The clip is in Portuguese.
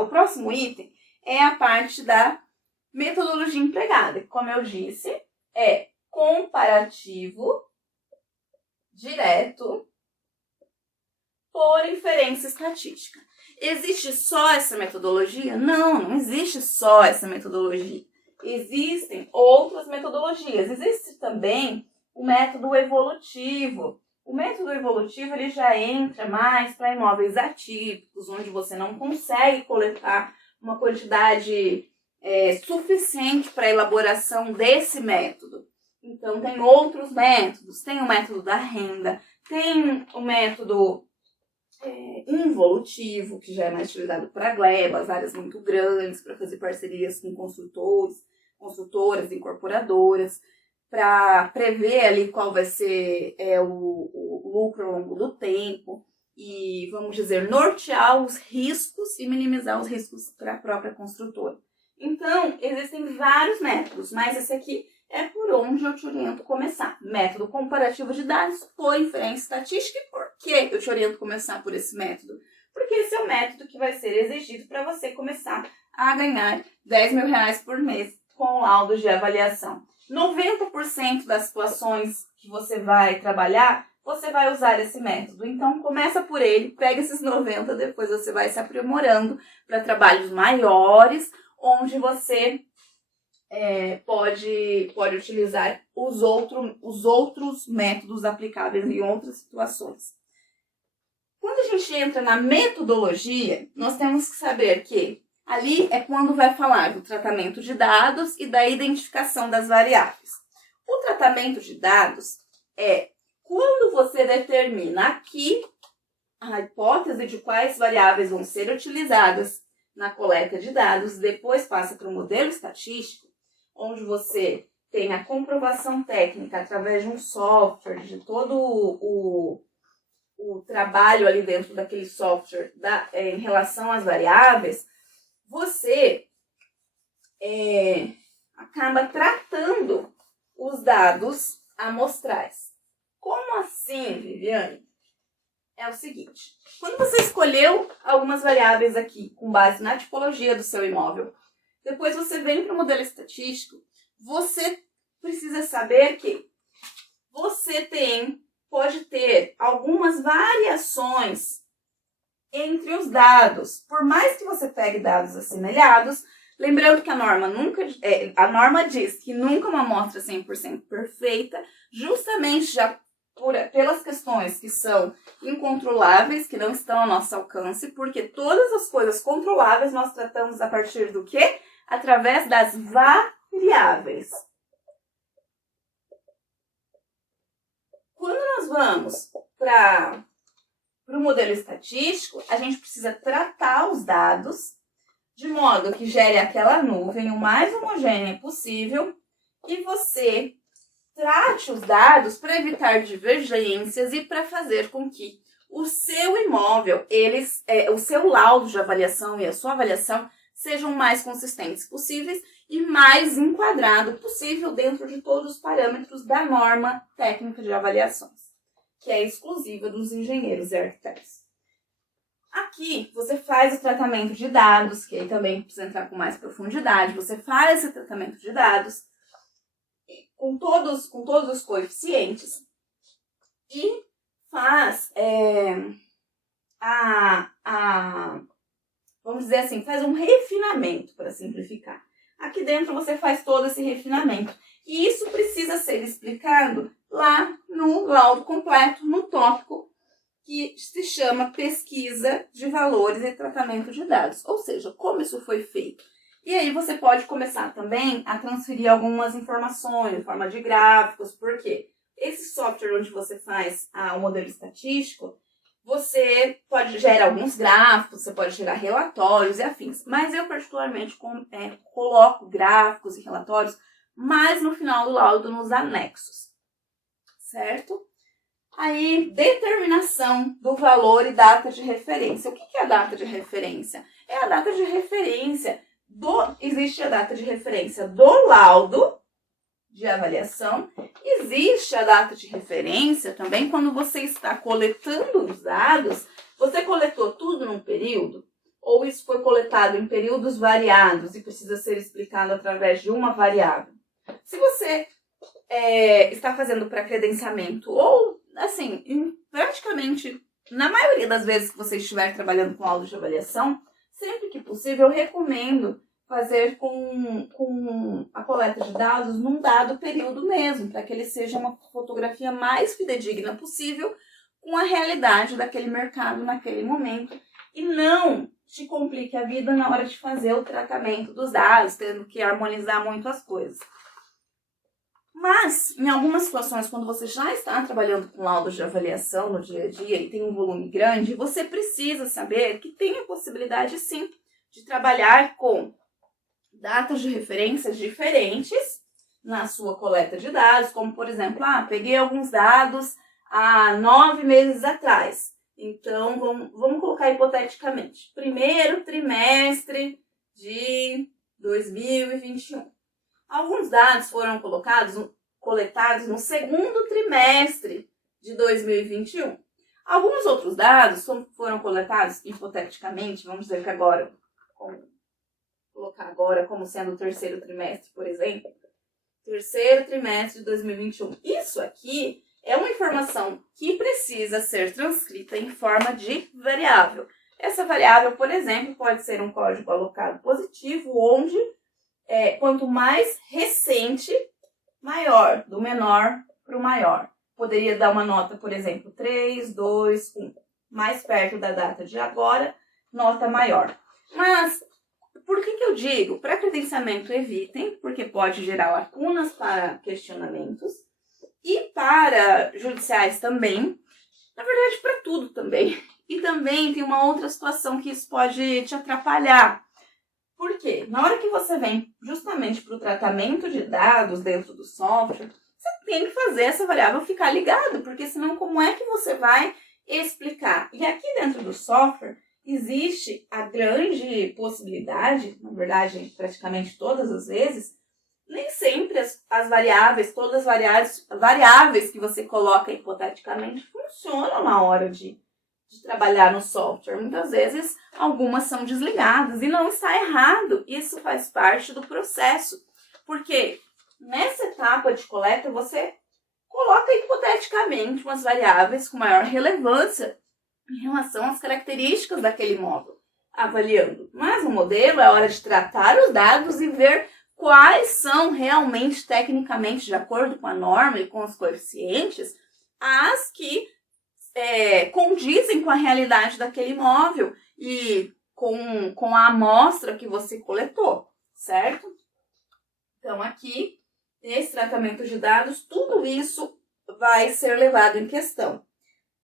O próximo item é a parte da metodologia empregada. Como eu disse, é comparativo direto por inferência estatística. Existe só essa metodologia? Não, não existe só essa metodologia. Existem outras metodologias. Existe também o método evolutivo. O método evolutivo ele já entra mais para imóveis atípicos, onde você não consegue coletar uma quantidade suficiente para a elaboração desse método. Então, tem outros métodos. Tem o método da renda, tem o método involutivo, que já é mais utilizado para glebas, áreas muito grandes, para fazer parcerias com construtoras, incorporadoras, para prever ali qual vai ser o lucro ao longo do tempo e, vamos dizer, nortear os riscos e minimizar os riscos para a própria construtora. Então, existem vários métodos, mas esse aqui é por onde eu te oriento começar. Método comparativo de dados por inferência estatística. E por que eu te oriento começar por esse método? Porque esse é o método que vai ser exigido para você começar a ganhar R$10.000 por mês com laudos de avaliação. 90% das situações que você vai trabalhar, você vai usar esse método. Então, começa por ele, pega esses 90, depois você vai se aprimorando para trabalhos maiores, onde você pode utilizar os outros métodos aplicáveis em outras situações. Quando a gente entra na metodologia, nós temos que saber que ali é quando vai falar do tratamento de dados e da identificação das variáveis. O tratamento de dados é quando você determina aqui a hipótese de quais variáveis vão ser utilizadas na coleta de dados, depois passa para o modelo estatístico, onde você tem a comprovação técnica através de um software, de todo o trabalho ali dentro daquele software em relação às variáveis, você acaba tratando os dados amostrais. Como assim, Viviane? É o seguinte, quando você escolheu algumas variáveis aqui com base na tipologia do seu imóvel, depois você vem para o modelo estatístico, você precisa saber que você pode ter algumas variações entre os dados. Por mais que você pegue dados assemelhados, lembrando que a norma diz que nunca uma amostra 100% perfeita, justamente já pelas questões que são incontroláveis, que não estão ao nosso alcance, porque todas as coisas controláveis nós tratamos a partir do quê? Através das variáveis. Quando nós vamos para o modelo estatístico, a gente precisa tratar os dados de modo que gere aquela nuvem o mais homogênea possível e você trate os dados para evitar divergências e para fazer com que o seu imóvel, o seu laudo de avaliação e a sua avaliação sejam mais consistentes possíveis e mais enquadrado possível dentro de todos os parâmetros da norma técnica de avaliações, que é exclusiva dos engenheiros e arquitetos. Aqui, você faz o tratamento de dados, que aí também precisa entrar com mais profundidade. Você faz esse tratamento de dados com todos os coeficientes e faz vamos dizer assim, faz um refinamento, para simplificar. Aqui dentro você faz todo esse refinamento. E isso precisa ser explicado lá no laudo completo, no tópico que se chama pesquisa de valores e tratamento de dados. Ou seja, como isso foi feito. E aí você pode começar também a transferir algumas informações em forma de gráficos, porque esse software onde você faz o modelo estatístico, você pode gerar alguns gráficos, você pode gerar relatórios e afins. Mas eu particularmente coloco gráficos e relatórios mais no final do laudo, nos anexos. Certo? Aí, determinação do valor e data de referência. O que é a data de referência? É a data de referência existe a data de referência do laudo de avaliação. Existe a data de referência também quando você está coletando os dados. Você coletou tudo num período? ou isso foi coletado em períodos variados e precisa ser explicado através de uma variável. Se você está fazendo pré-credenciamento ou, assim, praticamente, na maioria das vezes que você estiver trabalhando com aulas de avaliação, sempre que possível, eu recomendo fazer com a coleta de dados num dado período mesmo, para que ele seja uma fotografia mais fidedigna possível com a realidade daquele mercado naquele momento e não te complique a vida na hora de fazer o tratamento dos dados, tendo que harmonizar muito as coisas. Mas, em algumas situações, quando você já está trabalhando com laudos de avaliação no dia a dia e tem um volume grande, você precisa saber que tem a possibilidade, sim, de trabalhar com datas de referências diferentes na sua coleta de dados, como, por exemplo, peguei alguns dados há 9 meses atrás. Então, vamos colocar hipoteticamente, primeiro trimestre de 2021. Alguns dados foram coletados no segundo trimestre de 2021. Alguns outros dados foram coletados hipoteticamente, vamos dizer que agora, colocar agora como sendo o terceiro trimestre, por exemplo. Terceiro trimestre de 2021. Isso aqui é uma informação que precisa ser transcrita em forma de variável. Essa variável, por exemplo, pode ser um código alocado positivo, onde quanto mais recente, maior, do menor para o maior. Poderia dar uma nota, por exemplo, 3, 2, 1. Mais perto da data de agora, nota maior. Mas, por que eu digo? Para credenciamento, evitem, porque pode gerar lacunas para questionamentos. E para judiciais também. Na verdade, para tudo também. E também tem uma outra situação que isso pode te atrapalhar. Por quê? Na hora que você vem justamente para o tratamento de dados dentro do software, você tem que fazer essa variável ficar ligada, porque senão como é que você vai explicar? E aqui dentro do software existe a grande possibilidade, na verdade praticamente todas as vezes, nem sempre as variáveis, todas as variáveis que você coloca hipoteticamente funcionam na hora de trabalhar no software. Muitas vezes algumas são desligadas e não está errado. Isso faz parte do processo. Porque nessa etapa de coleta você coloca hipoteticamente umas variáveis com maior relevância em relação às características daquele módulo, avaliando. Mas o modelo é hora de tratar os dados e ver quais são realmente tecnicamente, de acordo com a norma e com os coeficientes, as que condizem com a realidade daquele imóvel e com a amostra que você coletou, certo? Então, aqui, nesse tratamento de dados, tudo isso vai ser levado em questão.